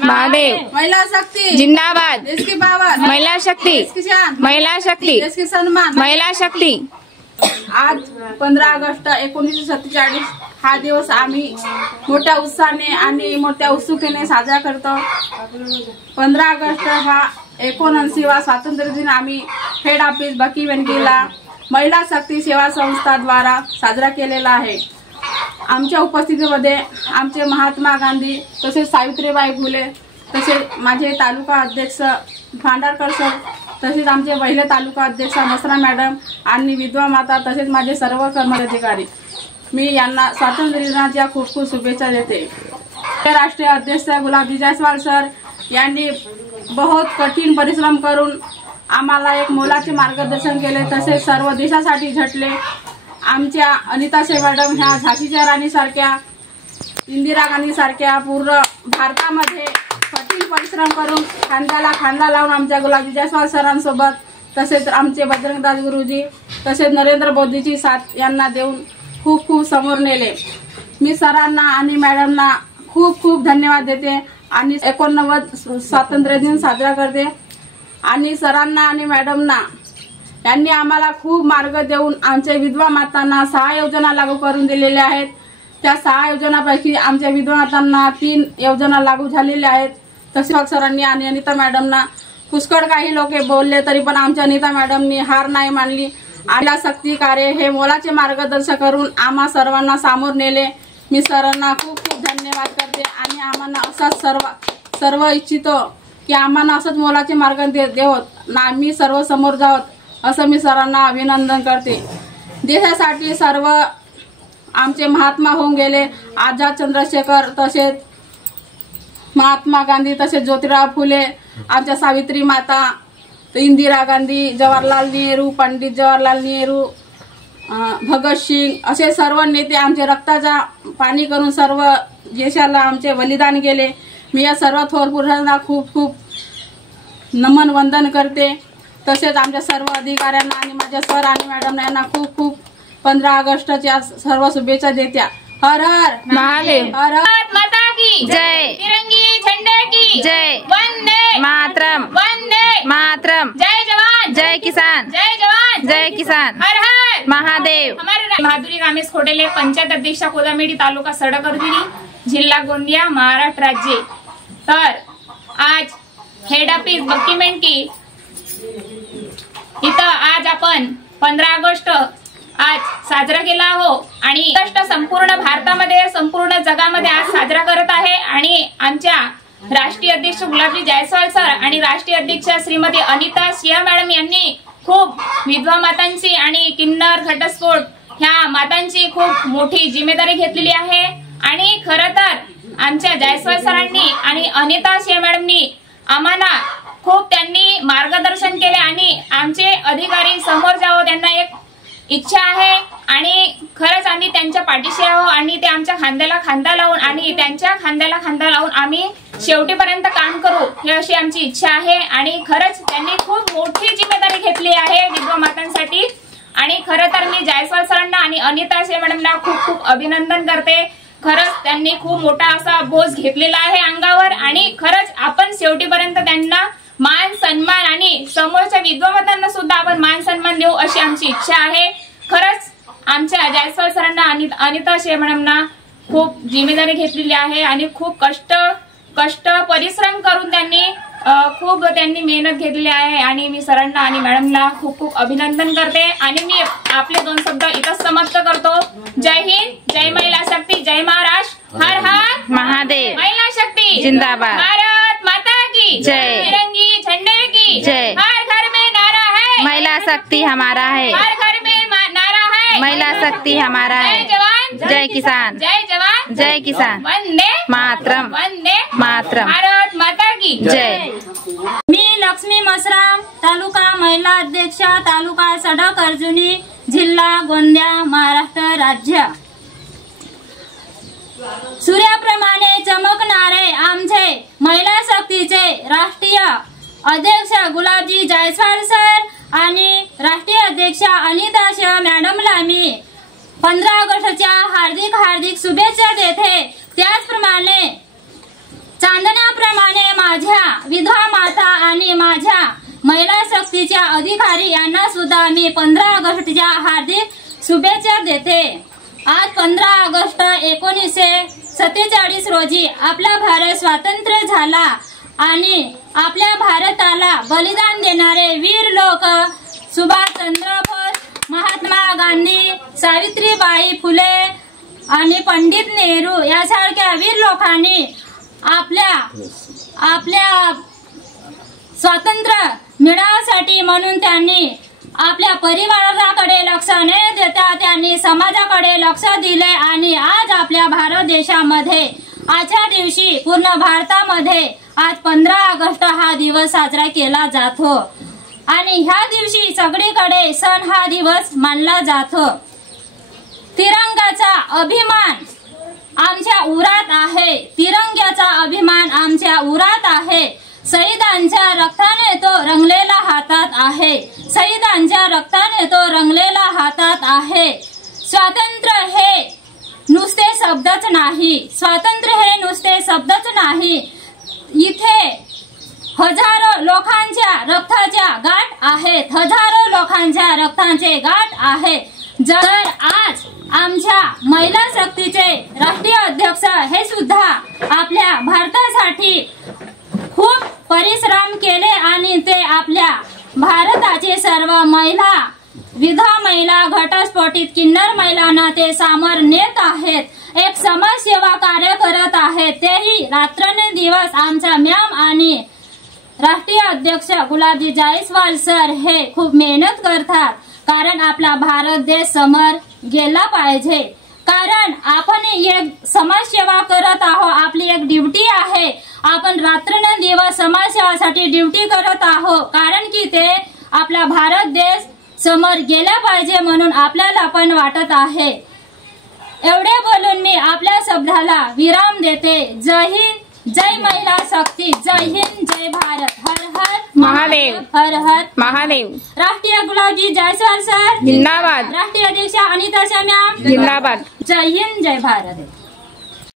महादेव। महिला शक्ति जिंदाबाद। देश की पावर। महिला शक्ति। देश की शान। महिला शक्ति। देश की सम्मान। महिला शक्ति। आज 15 ऑगस्ट 1947 हा दिवस आम्ही मोठ्या उत्साहाने आणि मोठ्या उत्सुकतेने साजरा करतो। 15 ऑगस्ट हा 79वा स्वातंत्र्य दिन आम्ही हेड ऑफिस बकीवेंकीला महिला शक्ती सेवा संस्था द्वारा साजरा केलेला आहे। आमच्या उपस्थितीमध्ये आमचे महात्मा गांधी तसेच सावित्रीबाई फुले तसेच माझे तालुका अध्यक्ष भांडारकर सर तसेच आमचे पहिले तालुका अध्यक्ष मसरा मॅडम आणि विधवा माता तसेच माझे सर्व कर्मचारी अधिकारी मी यांना स्वातंत्र्य दिनाच्या खूप खूप शुभेच्छा देते। राष्ट्रीय अध्यक्ष गुलाबजी जायसवाल सर यांनी बहुत कठीण परिश्रम करून आम्हाला एक मोलाचे मार्गदर्शन केले तसेच सर्व देशासाठी झटले। आमच्या अनिताशे मॅडम ह्या झाशीच्या राणी सारख्या इंदिरा गांधी सारख्या पूर्ण भारतामध्ये कठीण परिश्रम करून खांद्याला खांदा लावून आमच्या गुलाबजी जायसवाल सरांसोबत तसेच आमचे बजरंगदास गुरुजी तसेच नरेंद्र मोदीची साथ यांना देऊन खूप खूप समोर नेले। मी सरांना आणि मॅडमना खूप खूप धन्यवाद देते आणि 89 स्वातंत्र्य दिन साजरा करते। आणि सरांना आणि मॅडमना यांनी आम्हाला खूप मार्ग देऊन आमच्या विधवा मातांना 6 योजना लागू करून दिलेल्या आहेत। त्या 6 योजनांपैकी आमच्या विधवा मातांना 3 योजना लागू झालेल्या आहेत। तसेच सरांनी आणि अनिता मॅडमना पुष्कळ काही लोक बोलले तरी पण आमच्या अनिता मॅडमनी हार नाही मानली आणि शक्ती कार्य हे मोलाचे मार्गदर्शन करून आम्हा सर्वांना समोर नेले। मी सरांना खूप खूप धन्यवाद करते आणि आम्हाला असंच सर्व इच्छितो की आम्हाला असंच मोलाचे मार्ग देवत ना आम्ही सर्व समोर जावत असं मी सरांना अभिनंदन करते। देशासाठी सर्व आमचे महात्मा होऊन गेले आझाद चंद्रशेखर तसेच महात्मा गांधी तसेच ज्योतिराव फुले आमच्या सावित्री माता इंदिरा गांधी जवाहरलाल नेहरू पंडित जवाहरलाल नेहरू भगतसिंग असे सर्व नेते आमचे रक्ताचा पाणी करून सर्व देशाला आमचे बलिदान केले। मी या सर्व थोर पुरुषांना खूप खूप नमन वंदन करते। तसेच आमच्या सर्व अधिकाऱ्यांना आणि माझ्या सर आणि मॅडम यांना खूप खूप 15 ऑगस्टच्या सर्व शुभेच्छा देत्या। हर हर महादेव। हर हर माता की जय। तिरंगी झंडे की जय। वंदे मातरम। वंदे मातरम। जय जवान जय किसान। जय जवान जय किसान। हर हर महादेव। हमारे माधुरी कामेश खोटेले पंचायत अध्यक्षा कोदामेडी तालुका सडकर्जुनी जिल्हा गोंदिया महाराष्ट्र राज्य। तर आज हेड ऑफिस बकीमेंटी इथं आज आपण 15 ऑगस्ट आज साजरा केला हो आणि संपूर्ण भारतामध्ये संपूर्ण जगामध्ये आज साजरा करत आहे। आणि आमच्या राष्ट्रीय अध्यक्ष गुलाबजी जायसवाल सर आणि राष्ट्रीय अध्यक्ष श्रीमती अनिता सिया मॅडम यांनी खूप विधवा मातांची आणि किन्नर घटस्फोट ह्या मातांची खूप मोठी जिम्मेदारी घेतलेली आहे। आणि खरं तर आमच्या जायसवाल सरांनी आणि अनिता सिया मॅडमनी आम्हाला खूप त्यांनी मार्गदर्शन केले आणि आमचे अधिकारी समोर जावं त्यांना एक इच्छा आहे आणि खरंच आम्ही त्यांच्या पाठीशी आहोत आणि ते आमच्या खांद्याला खांदा लावून आणि त्यांच्या खांद्याला खांदा लावून आम्ही शेवटीपर्यंत काम करू ही अशी आमची इच्छा आहे। आणि खरंच त्यांनी खूप मोठी जिम्मेदारी घेतली आहे विधवा मातांसाठी आणि खरं तर मी जायसवाल सरांना आणि अनिता सिया मॅडमना खूप खूप अभिनंदन करते। खरंच त्यांनी खूप मोठा असा बोझ घेतलेला आहे अंगावर आणि खरंच आपण शेवटीपर्यंत त्यांना मान सन्मान आणि समोरच्या विधवा मातांना सुद्धा आपण मान सन्मान देऊ अशी आमची इच्छा आहे। खरंच आमच्या जायसवाल सरांना आणि अनिता सिया मॅडमना खूप जिम्मेदारी घेतलेली आहे आणि खूप कष्ट परिश्रम करून त्यांनी मेहनत घेतलेली आहे आणि मी सरांना आणि मॅडमला खूप खूप अभिनंदन करते आणि मी आपले 2 शब्द इथंच समाप्त करतो। जय हिंद, जय महिला शक्ती, जय महाराष्ट्र, हर हर महादेव। महिला शक्ती जिंदाबाद। भारत माता की जय। तिरंगी झंडे की जय। हर घर में नारा है महिला शक्ति हमारा है। हर घर में नारा है महिला शक्ति हमारा जय है। जवान जय किसान। जय जवान जय किसान। वंदे मातरम। वंदे मातरम। भारत माता की जय। मी लक्ष्मी मसराम तालुका महिला अध्यक्ष तालुका सडकर्जुनी जिल्हा गोंदिया महाराष्ट्र राज्य। सूर्याप्रमाणे चमकणारे आमचे महिला शक्तीचे राष्ट्रीय अध्यक्ष गुलाबजी जायसवाल सर आणि राष्ट्रीय अध्यक्ष अनिता सिया मॅडमला मी 15 ऑगस्टच्या हार्दिक शुभेच्छा देते। त्याचप्रमाणे चांदा माझ्या विधवा माता आणि माझ्या महिला शक्तीच्या अधिकारी यांना सुद्धा मी 15 ऑगस्टच्या हार्दिक शुभेच्छा देते। आज 15 ऑगस्ट 1947 रोजी आपला भारत स्वतंत्र झाला आणि आपल्या भारताला बलिदान देणारे वीर लोक सुभाषचंद्र बोस, महात्मा गांधी, सावित्रीबाई फुले आणि पंडित नेहरू यासारख्या वीर लोकांनी आपल्या स्वातंत्र्य मिळवण्यासाठी म्हणून त्यांनी आपल्या परिवाराकडे लक्ष न देता त्यांनी समाजाकडे लक्ष दिले आणि आज आपल्या भारत देशामध्ये आजच्या दिवशी पूर्ण भारतामध्ये आज 15 ऑगस्ट हा दिवस साजरा केला जातो आणि ह्या दिवशी सगळीकडे सण हा दिवस मानला जातो। तिरंगाचा अभिमान आमच्या उरात आहे, तिरंग्याचा अभिमान आमच्या उरात आहे। शहीदांच्या रक्ताने तो रंगलेला हातात आहे, शहीदांच्या रक्ताने तो रंगलेला हातात आहे। स्वातंत्र्य हे नुसते शब्दच नाही, स्वातंत्र्य हे नुसते शब्दच नाही, इथे हजारो लोकांच्या रक्ताच्या गाठ आहेत, हजारो लोकांच्या रक्ताचे गाठ आहे। जर आज आमच्या महिला शक्तीचे राष्ट्रीय अध्यक्ष हे सुद्धा आपल्या भारतासाठी खूप परिश्रम केले आणि ते आपल्या भारताचे सर्व महिला विधवा महिला घटस्फोटित किन्नर महिलांना ते सामोर नेत आहेत, एक समाजसेवा कार्य करत आहेत। तेही रात्रंदिवस आमचा मॅम आणि राष्ट्रीय अध्यक्ष गुलाबजी जायस्वाल सर हे खूप मेहनत करतात, कारण आपला भारत देश समोर गेला पाहिजे, कारण आपण एक समाजसेवा करत आहोत, आपली एक ड्युटी आहे। आपण रात्रंदिवस समाजसेवासाठी ड्युटी करत आहोत, कारण की ते आपला भारत देश समोर गेला पाहिजे म्हणून आपल्याला पण वाटत आहे। एवढे बोलून मी आपल्या शब्दाला विराम देते। जय हिंद, जय महिला शक्ती, जय हिंद, जय भारत, हर हर महादेव, हर हर महादेव। राष्ट्रीय गुलाबजी जायसवाल सर जिंदाबाद, राष्ट्रीय अध्यक्ष अनिता मॅम जिंदाबाद। जय हिंद, जय भारत।